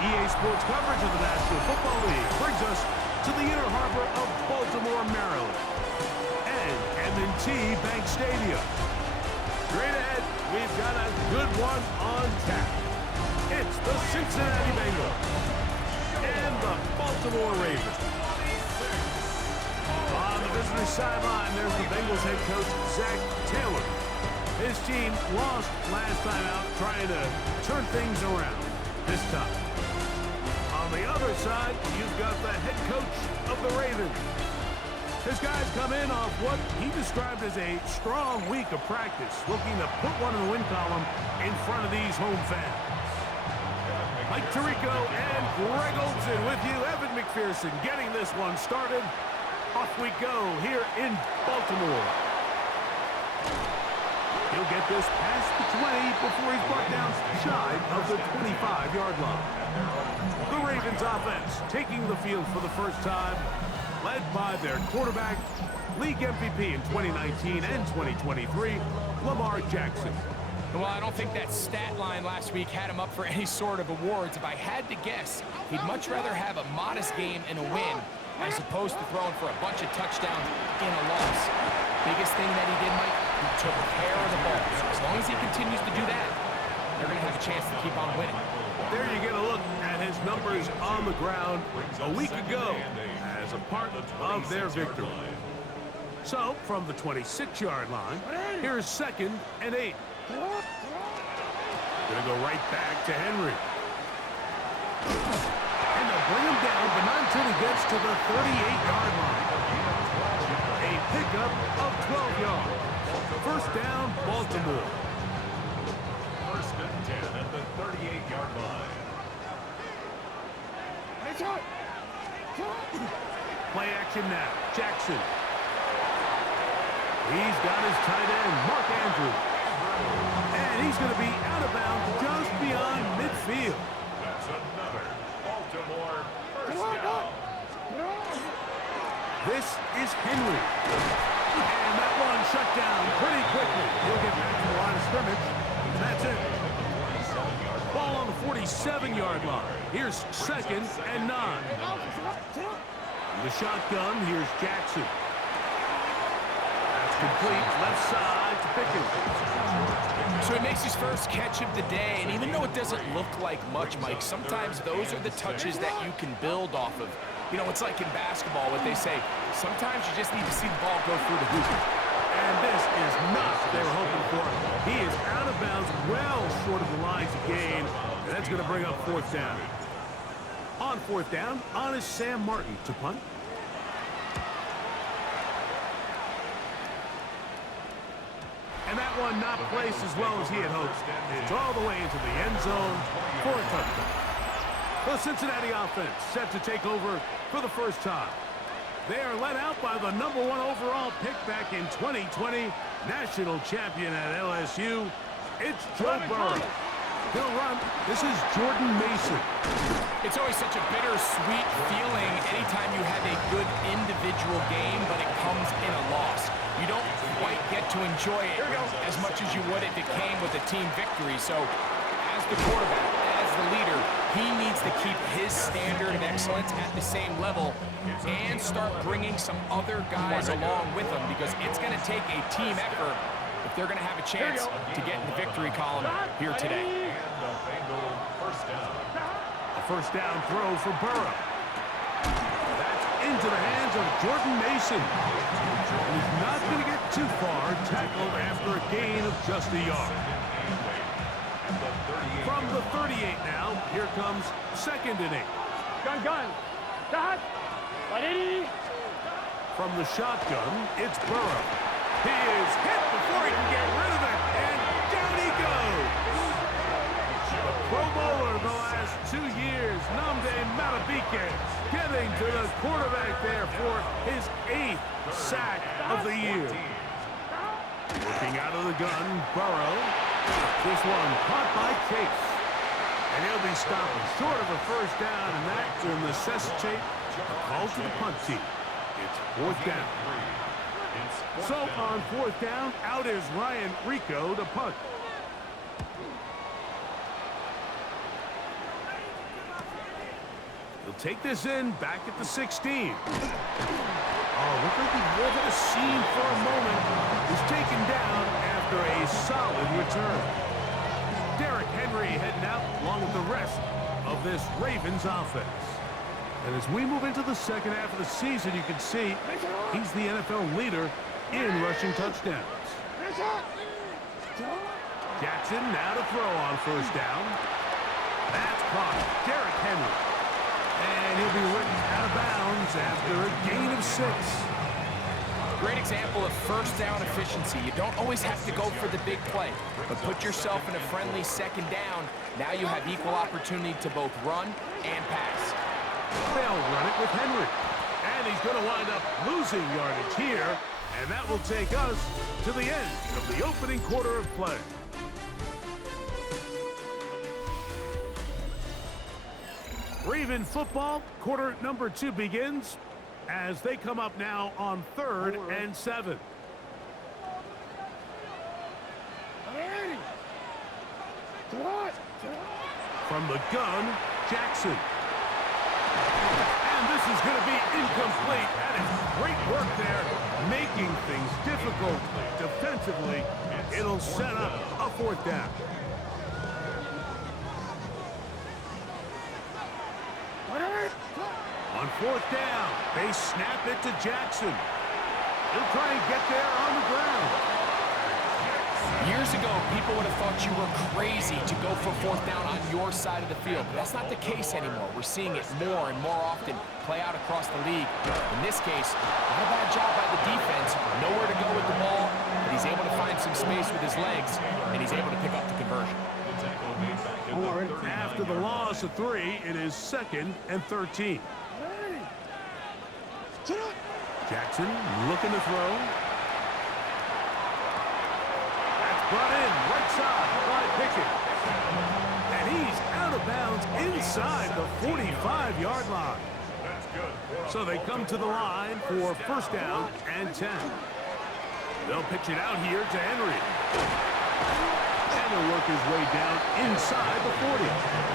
EA Sports coverage of the National Football League brings us to the inner harbor of Baltimore, Maryland, and M&T Bank Stadium. Straight ahead, we've got a good one on tap. It's the Cincinnati Bengals and the Baltimore Ravens. On the visitor's sideline, there's the Bengals head coach, Zach Taylor. His team lost last time out, trying to turn things around this time. On the other side, you've got the head coach of the Ravens. His guys come in off what he described as a strong week of practice, looking to put one in the win column in front of these home fans. Mike Tirico and Greg Olsen with you. Evan McPherson getting this one started. Off we go here in Baltimore. He'll get this past the 20 before he's brought down shy of the 25-yard line. The Ravens offense taking the field for the first time, led by their quarterback, league MVP in 2019 and 2023, Lamar Jackson. Well, I don't think that stat line last week had him up for any sort of awards. If I had to guess, he'd much rather have a modest game and a win as opposed to throwing for a bunch of touchdowns in a loss. Biggest thing that he did, Mike, he took care of the ball. So as long as he continues to do that, they're going to have a chance to keep on winning. There you get a look at his numbers on the ground a week ago as a part of their victory. So, from the 26-yard line, here's 2nd and 8. Gonna go right back to Henry. And they'll bring him down, but not until he gets to the 38-yard line. A pickup of 12 yards. First down, Baltimore. 1st and 10 at the 38-yard line. Play action now. Jackson. He's got his tight end, Mark Andrews. And he's going to be out of bounds just beyond midfield. That's another Baltimore first down. This is Henry. And that one shut down pretty quickly. He'll get back to the line of scrimmage. And that's it. Ball on the 47-yard line. Here's 2nd and 9. In the shotgun, here's Jackson. That's complete. Left side to Pickens. So he makes his first catch of the day, and even though it doesn't look like much, Mike, sometimes those are the touches that you can build off of. You know, it's like in basketball, what they say, sometimes you just need to see the ball go through the hoop. And this is not what they were hoping for. He is out of bounds, well short of the line to gain, and that's going to bring up 4th down. On 4th down, on is Sam Martin to punt. And that one not placed as well as he had hoped. It's all the way into the end zone for a touchdown. The Cincinnati offense set to take over for the first time. They are led out by the #1 overall pick back in 2020, national champion at LSU. It's Joe Burrow. He'll run. This is Jordan Mason. It's always such a bittersweet feeling anytime you have a good individual game, but it comes in a loss. You don't quite get to enjoy it as much as you would if it came with a team victory. So as the quarterback, as the leader, he needs to keep his standard of excellence at the same level and start bringing some other guys along with him, because it's going to take a team effort if they're going to have a chance to get in the victory column here today. A first down throw for Burrow. That's into the hands of Jordan Mason. And he's not going to get too far, tackled after a gain of just a yard. From the 38 now, here comes 2nd and 8. Gun. Start. From the shotgun, it's Burrow. He is hit before he can get rid of it, and down he goes. The Pro Bowler the last 2 years, Nnamdi Madubuike, getting to the quarterback there for his 8th sack of the year. Working out of the gun, Burrow. This one caught by Chase. And he'll be stopped short of a first down, and that will necessitate a call to the punt team. It's 4th down. So on 4th down, out is Ryan Rico to punt. He'll take this in back at the 16. Oh, looked like he was a scene for a moment. He's taken down after a solid return. Derrick Henry heading out along with the rest of this Ravens offense. And as we move into the second half of the season, you can see he's the NFL leader in rushing touchdowns. Jackson now to throw on first down. That's caught. Derrick Henry. And he'll be written out of bounds after a gain of 6. Great example of first down efficiency. You don't always have to go for the big play, but put yourself in a friendly second down. Now you have equal opportunity to both run and pass. They'll run it with Henry. And he's going to wind up losing yardage here. And that will take us to the end of the opening quarter of play. Raven football, quarter number 2 begins as they come up now on 3rd and 7. From the gun, Jackson. And this is going to be incomplete. That is great work there, making things difficult defensively. It'll set up a 4th down. On 4th down, they snap it to Jackson. He'll try and get there on the ground. Years ago, people would have thought you were crazy to go for 4th down on your side of the field. But that's not the case anymore. We're seeing it more and more often play out across the league. In this case, not a bad job by the defense. Nowhere to go with the ball, but he's able to find some space with his legs, and he's able to pick up the conversion. After the loss of 3, it is 2nd and 13. Jackson looking to throw. That's brought in right side by Pickett. And he's out of bounds inside the 45-yard line. So they come to the line for 1st down and 10. They'll pitch it out here to Henry. And he'll work his way down inside the 40.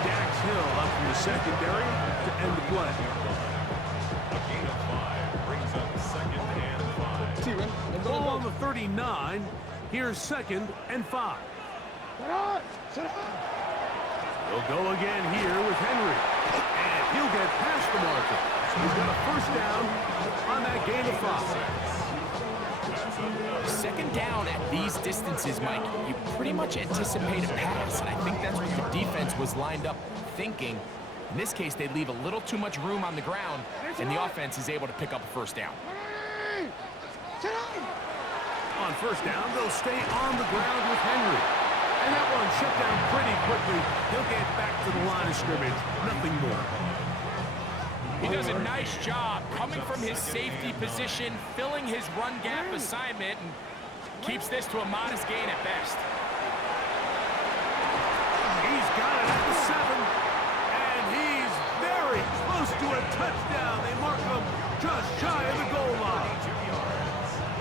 Dax Hill up from the secondary to end the play. Ball on the 39. Here's 2nd and 5. He'll go again here with Henry. And he'll get past the marker. So he's got a 1st down on that gain of 5. 2nd down at these distances, Mike, you pretty much anticipate a pass, and I think that's what the defense was lined up thinking. In this case, they leave a little too much room on the ground, and the offense is able to pick up a 1st down. On 1st down, they'll stay on the ground with Henry. And that one shut down pretty quickly. He'll get back to the line of scrimmage. Nothing more. He does a nice job coming from his safety position, filling his run gap assignment, and keeps this to a modest gain at best. He's got it at the 7. And he's very close to a touchdown. They mark him just shy of the goal line.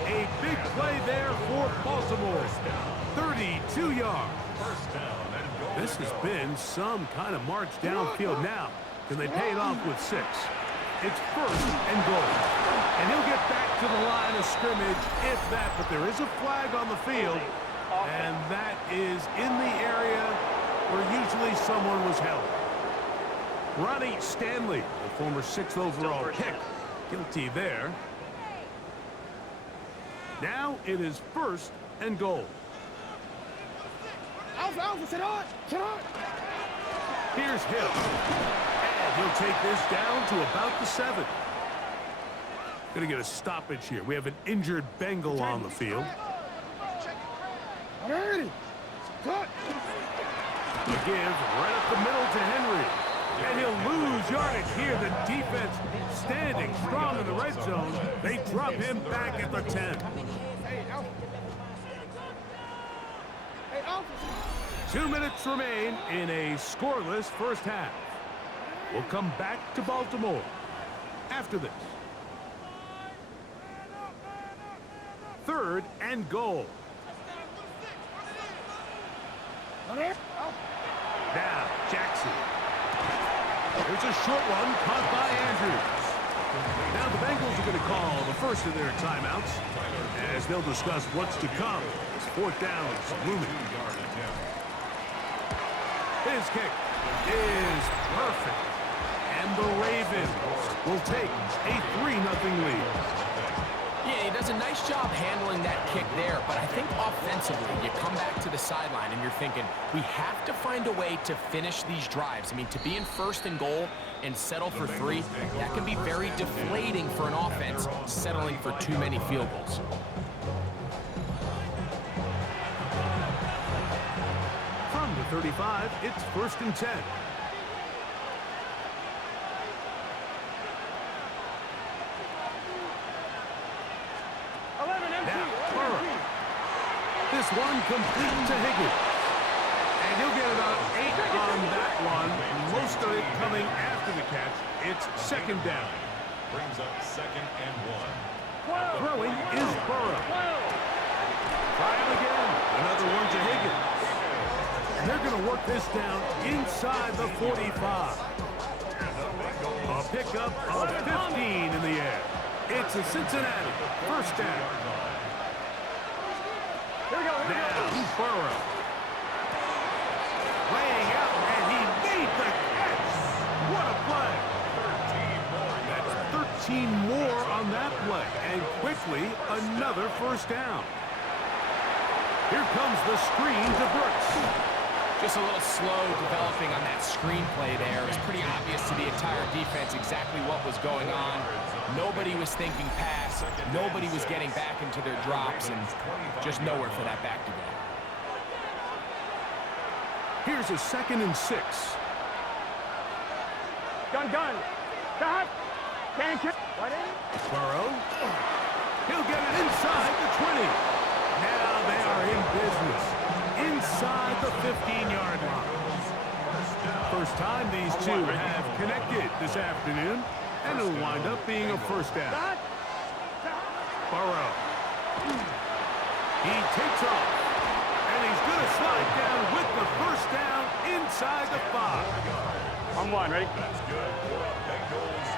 A big play there for Baltimore. 32 yards. This has been some kind of march downfield now. Can they pay it off with 6? It's 1st and goal. And he'll get back to the line of scrimmage, if that. But there is a flag on the field, and that is in the area where usually someone was held. Ronnie Stanley, the former 6th overall pick, guilty there. Now it is 1st and goal. Here's Hill. And he'll take this down to about the 7. Gonna get a stoppage here. We have an injured Bengal on the field. The give right up the middle to Henry. And he'll lose yardage here. The defense standing strong in the red zone. They drop him back at the 10. 2 minutes remain in a scoreless 1st half. We'll come back to Baltimore after this. 3rd and goal. Now, Jackson. There's a short one caught by Andrews. Now the Bengals are going to call the first of their timeouts as they'll discuss what's to come. It's fourth down looming. His kick is perfect. And the Ravens will take a 3-0 lead. Yeah, he does a nice job handling that kick there, but I think offensively, you come back to the sideline and you're thinking, we have to find a way to finish these drives. I mean, to be in first and goal and settle for 3, that can be very deflating for an offense, settling for too many field goals. From the 35, it's 1st and 10. This one complete to Higgins. And he'll get about 8 on that one. Most of it coming after the catch. It's 2nd down. Brings up 2nd and 1. Throwing is Burrow. Try him again. Another one to Higgins. And they're going to work this down inside the 45. A pickup of 15 in the air. It's a Cincinnati 1st down. Now, Burrow. Laying out, and he made the catch. What a play. That's 13 more on that play. And quickly, another 1st down. Here comes the screen to Brooks. Just a little slow developing on that screenplay there. It was pretty obvious to the entire defense exactly what was going on. Nobody was thinking pass. Nobody was getting back into their drops, and just nowhere for that back to go. Here's a 2nd and 6. Gun. Stop. Can't kick. Burrow. He'll get it inside the 20. Now they are in business. Inside the 15-yard line. First time these two have connected this afternoon, and it'll wind up being a 1st down. Burrow. He takes off, and he's going to slide down with the 1st down inside the 5. On 1, ready? That's good for Bengals.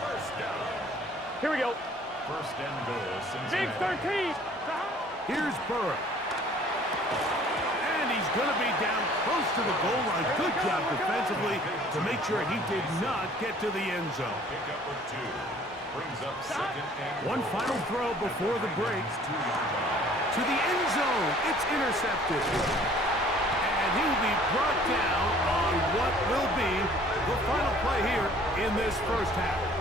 1st down. Here we go. 1st and goal, Big Cincinnati. 13. Here's Burrow. And he's going to be down close to the goal line. Good job defensively to make sure he did not get to the end zone. Pickup of 2. Brings up 2nd and One final throw before the break. To the end zone. It's intercepted. And he will be brought down on what will be the final play here in this 1st half.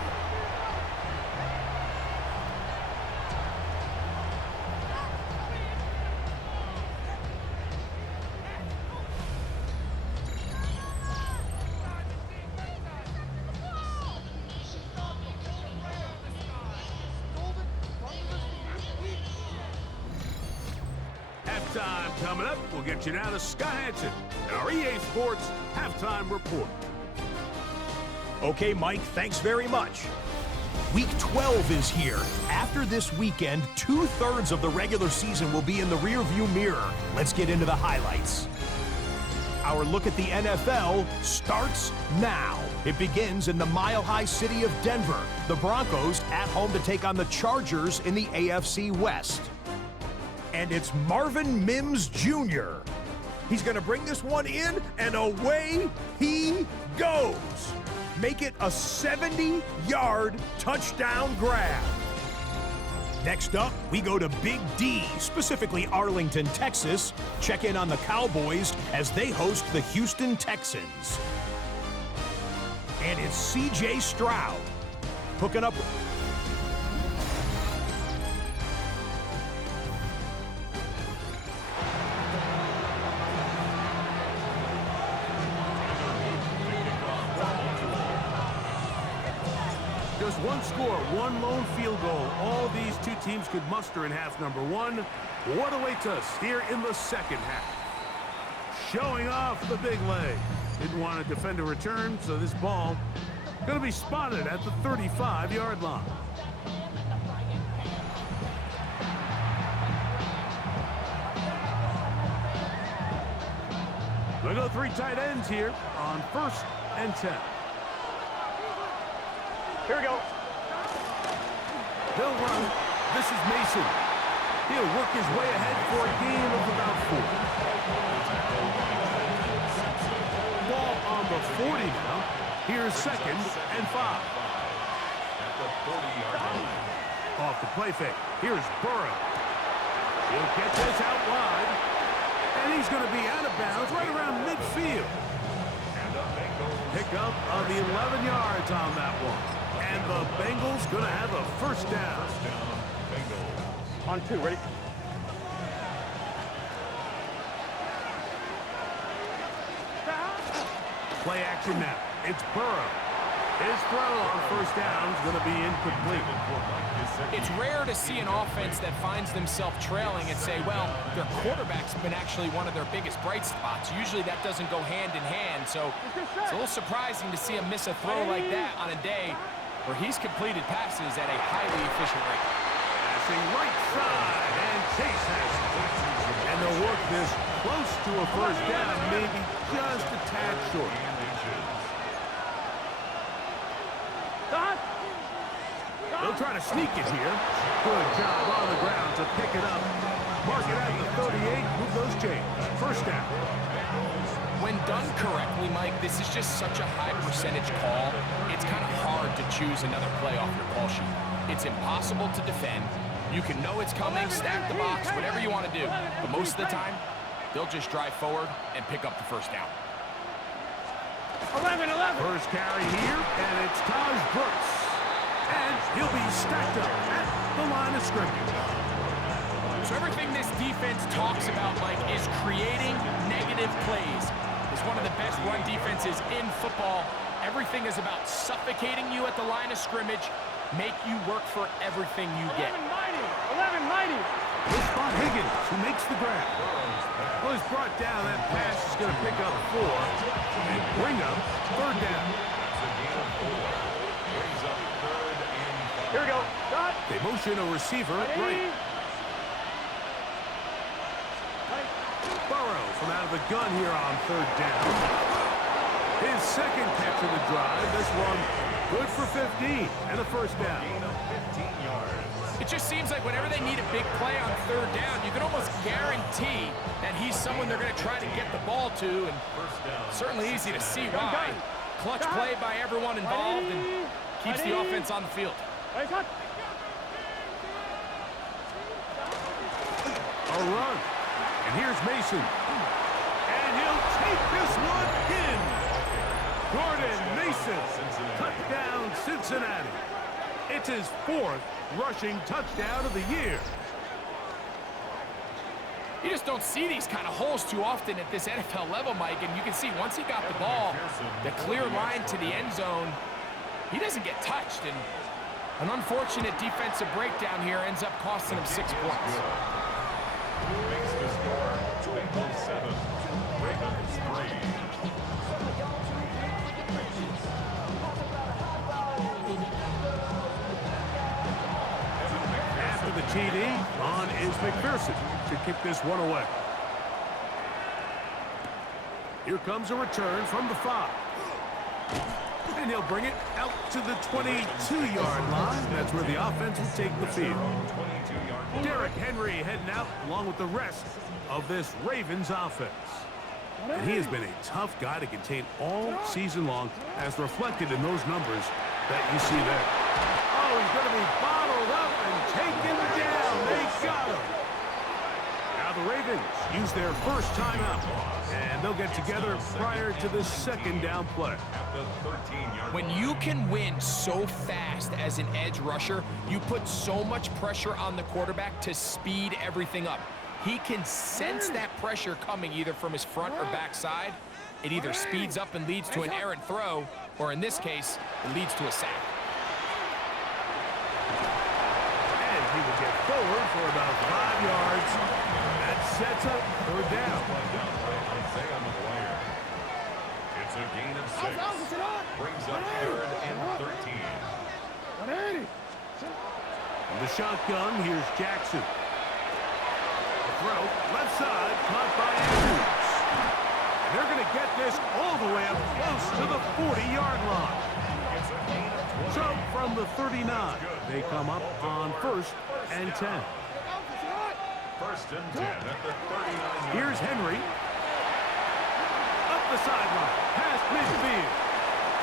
Halftime coming up. We'll get you now to Scott Hansen, our EA Sports Halftime Report. Okay, Mike, thanks very much. Week 12 is here. After this weekend, 2/3 of the regular season will be in the rearview mirror. Let's get into the highlights. Our look at the NFL starts now. It begins in the mile-high city of Denver. The Broncos at home to take on the Chargers in the AFC West. And it's Marvin Mims Jr. He's going to bring this one in, and away he goes. Make it a 70-yard touchdown grab. Next up, we go to Big D, specifically Arlington, Texas. Check in on the Cowboys as they host the Houston Texans. And it's C.J. Stroud hooking up. Just one score, one lone field goal. All these two teams could muster in half number 1. What awaits us here in the 2nd half? Showing off the big leg. Didn't want to defend a return, so this ball going to be spotted at the 35-yard line. We'll go 3 tight ends here on 1st and 10. Here we go. They'll run. This is Mason. He'll work his way ahead for a gain of about 4. Ball on the 40 now. Here's 2nd and 5. At the 40-yard line. Off the play fake. Here's Burrow. He'll get this out wide. And he's going to be out of bounds right around midfield. And the Bengals Pick up of the 11 yards on that one. And the Bengals going to have a first down. first down. Bengals. On 2, ready? Play action now. It's Burrow. His throw on first down is going to be incomplete. It's rare to see an offense that finds themselves trailing and say, well, their quarterback's been actually one of their biggest bright spots. Usually that doesn't go hand in hand, so it's a little surprising to see him miss a throw like that on a day where he's completed passes at a highly efficient rate. Passing right side, and Chase has it. And they'll work this close to a first down, maybe just a tad short. They'll try to sneak it here. Good job on the ground to pick it up. Mark it at the 38, move those chains. First down. When done correctly, Mike, this is just such a high percentage call. It's kind of hard to choose another play off your call sheet. It's impossible to defend. You can know it's coming, stack the box, whatever you want to do. But most of the time, they'll just drive forward and pick up the first down. 11. First carry here, and it's Taj Brooks. And he'll be stacked up at the line of scrimmage. So everything this defense talks about, Mike, is creating negative plays. It's one of the best run defenses in football. Everything is about suffocating you at the line of scrimmage, make you work for everything you get. 11 mighty. We'll spot Higgins, who makes the grab. Well, he's brought down. That pass is going to pick up 4 and bring up third down. Here we go. Shot. They motion a receiver right. Burrow from out of the gun here on third down. His second catch of the drive. This one good for 15 and a first down. It just seems like whenever they need a big play on third down, you can almost guarantee that he's someone they're going to try to get the ball to, and certainly easy to see why. Clutch play by everyone involved and keeps the offense on the field. Ready, cut. A run. And here's Mason. And he'll take this one in. Jordan Mason. Touchdown, Cincinnati. It's his 4th rushing touchdown of the year. You just don't see these kind of holes too often at this NFL level, Mike, and you can see once he got the ball, the clear line to the end zone, he doesn't get touched, and an unfortunate defensive breakdown here ends up costing him 6 points. Makes the score Bengals 7, Ravens 3. After the TD, on is McPherson to kick this one away. Here comes a return from the 5. And he'll bring it out to the 22-yard line. That's where the offense will take the field. Derrick Henry heading out along with the rest of this Ravens offense. And he has been a tough guy to contain all season long, as reflected in those numbers that you see there. Oh, he's going to be bottled up and taken down. They got him. Now the Ravens use their first timeout, and they'll get together prior to the second down play. When you can win so fast as an edge rusher, you put so much pressure on the quarterback to speed everything up. He can sense that pressure coming either from his front or back side. It either speeds up and leads to an errant throw, or in this case, it leads to a sack. And he will get forward for about 5 yards. That sets up third down. It's a gain of 6. Brings up 3rd and 13. From the shotgun, here's Jackson. The throw, left side, caught by Andrews. And they're going to get this all the way up close to the 40-yard line. It's a gain of So from the 39, they come up on 1st and 10. First and 10 at the 39. Here's Henry. Up the sideline, past midfield.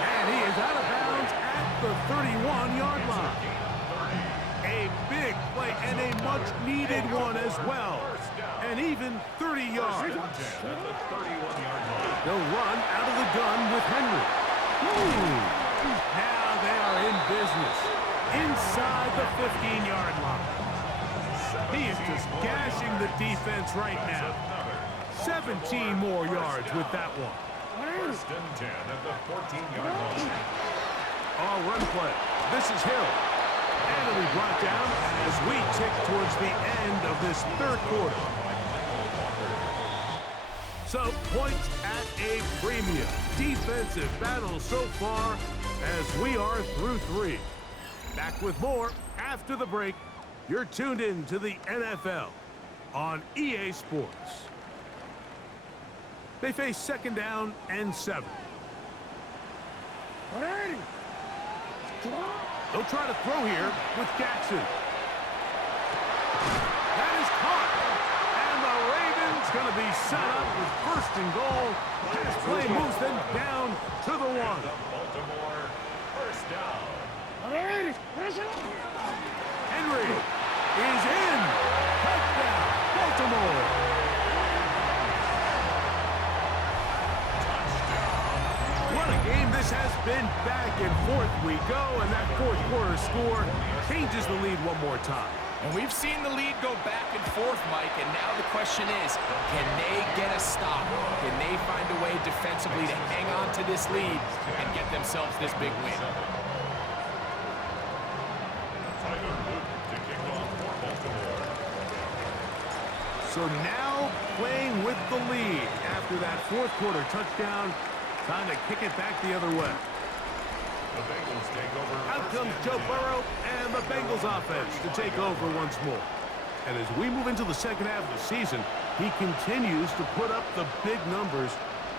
And he is out of bounds at the 31-yard line. A big play and a much-needed one as well. And even 30 yards. They'll run out of the gun with Henry. Now they are in business inside the 15-yard line. He is just gashing the defense right now. 17 more yards with that one. First and 10 at the 14-yard line. Our run play. This is Hill. And it'll be brought down as we tick towards the end of this third quarter. So, points at a premium. Defensive battle so far as we are through 3. Back with more after the break. You're tuned in to the NFL on EA Sports. They face 2nd down and 7. They'll try to throw here with Jackson. That is caught. And the Ravens going to be set up with 1st and goal. This play moves them down to the 1. Baltimore, first down. Henry is in. Touchdown, Baltimore. What a game this has been. Back and forth we go, and that 4th quarter score changes the lead one more time. And we've seen the lead go back and forth, Mike, and now the question is, can they get a stop? Can they find a way defensively to hang on to this lead and get themselves this big win? So now playing with the lead after that 4th quarter touchdown. Time to kick it back the other way. The Bengals take over. Out comes Joe Burrow and the Bengals offense to take over once more. And as we move into the second half of the season, he continues to put up the big numbers.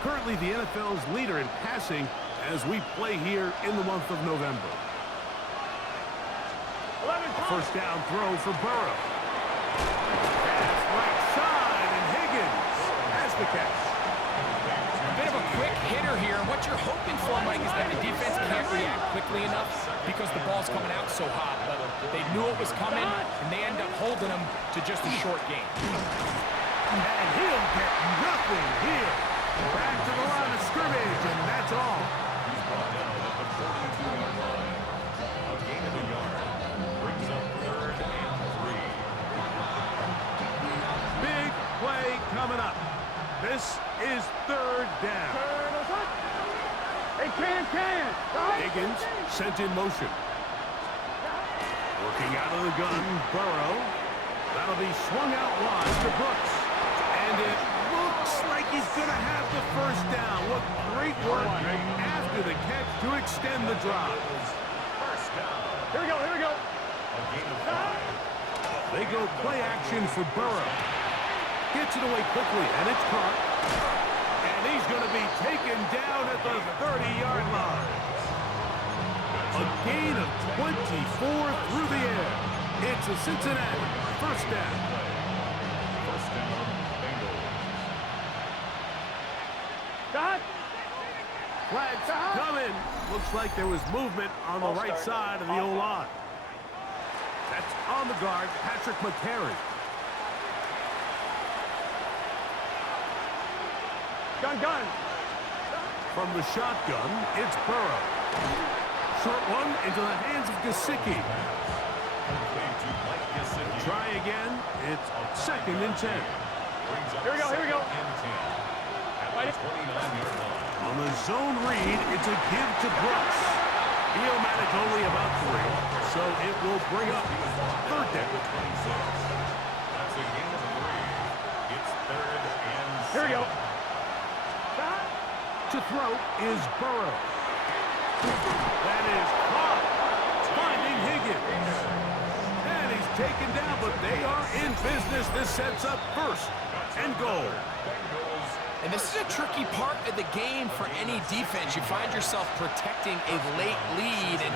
Currently the NFL's leader in passing as we play here in the month of November. A 1st down throw for Burrow. Pass right side, and Higgins has the catch. A bit of a quick hitter here, and what you're hoping for, Mike, is that the defense can't react quickly enough because the ball's coming out so hot. But they knew it was coming, and they end up holding them to just a short game. And he'll get nothing here. Back to the line of scrimmage, and that's all. He's brought down at the 42-yard line. A gain of a yard. Brings up 3rd and 3. Big play coming up. This is 3rd down. Hey, can. Higgins sent in motion. Working out of the gun, Burrow. That'll be swung out wide to Brooks. And it looks like he's going to have the 1st down. What great work after the catch to extend the drive. First down. Here we go. A gain of 5. They go play action for Burrow. Gets it away quickly, and it's caught. And he's going to be taken down at the 30-yard line. A gain of 24 through the air. It's a Cincinnati 1st down. First down, Bengals. Flags coming. Looks like there was movement on the right side of the O-line. That's on the guard, Patrick McCarry. Gun. From the shotgun, it's Burrow. Short one into the hands of Gesicki. Try again. It's 2nd and 10. Here we go. On the zone read, it's a give to Brooks. He'll manage only about 3, so it will bring up 3rd down. That's a gain of 3. It's 3rd and 6. Here we go. To throw is Burrow. That is caught. Finding Higgins. And he's taken down, but they are in business. This sets up 1st and goal. Bengals And this is a tricky part of the game for any defense. You find yourself protecting a late lead, and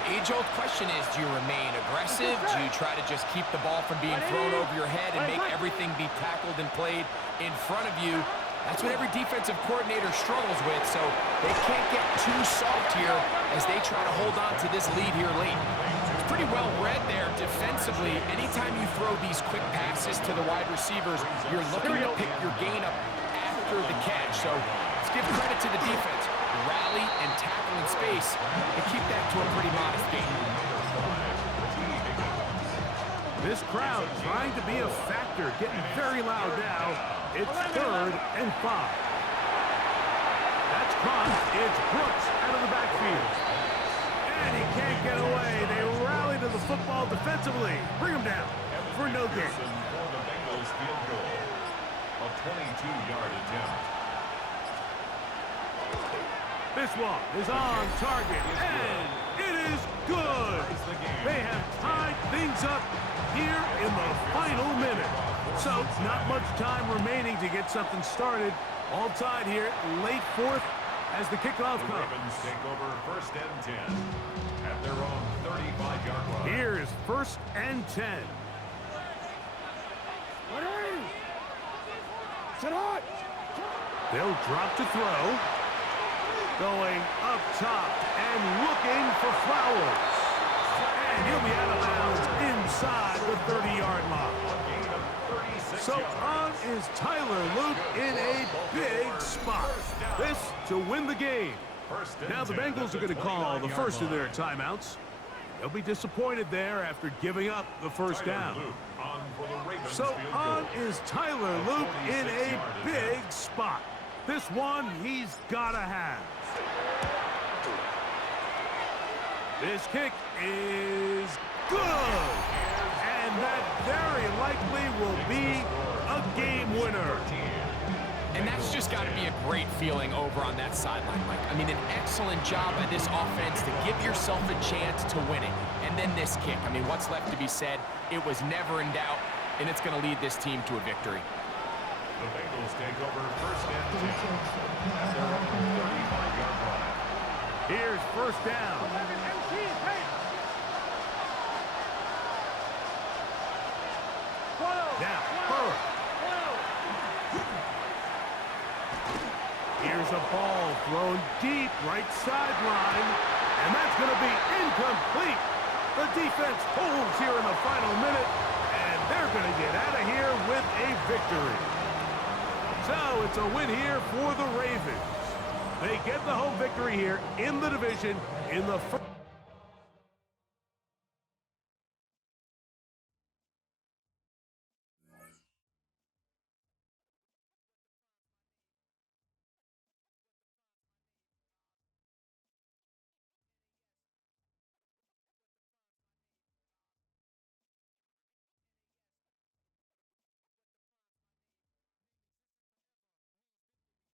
the age-old question is, do you remain aggressive? Do you try to just keep the ball from being thrown over your head and make everything be tackled and played in front of you? That's what every defensive coordinator struggles with, so they can't get too soft here as they try to hold on to this lead here late. It's pretty well read there defensively. Anytime you throw these quick passes to the wide receivers, you're looking to pick your gain up after the catch. So let's give credit to the defense. Rally and tackle in space and keep that to a pretty modest gain. This crowd trying to be a factor, getting very loud now. It's 3rd and 5. That's caught. It's Brooks out of the backfield. And he can't get away. They rally to the football defensively. Bring him down for no gain. For the Bengals field goal. A 22-yard attempt. This one is on target, and it is good. They have tied things up here in the final minute. So, not much time remaining to get something started. All tied here, late 4th as the kickoff The comes. Ravens take over 1st and 10 at their own 35-yard line. Here's 1st and 10. They'll drop to throw. Going up top and looking for Flowers. And he'll be out of bounds inside the 30-yard line. So on is Tyler Luke in a big spot. This to win the game. Now the Bengals are going to call the first of their timeouts. They'll be disappointed there after giving up the first down. So on is Tyler Luke in a big spot. This one he's got to have. This kick is good. And that very likely will be a game winner. And that's just got to be a great feeling over on that sideline, Mike. I mean, an excellent job by this offense to give yourself a chance to win it. And then this kick. I mean, what's left to be said? It was never in doubt, and it's going to lead this team to a victory. The Bengals take over 1st and 10 at their own 35-yard line. Here's 1st down. Now, Burrow. Here's a ball thrown deep right sideline, and that's going to be incomplete. The defense holds here in the final minute, and they're going to get out of here with a victory. So it's a win here for the Ravens. They get the home victory here in the division in the first.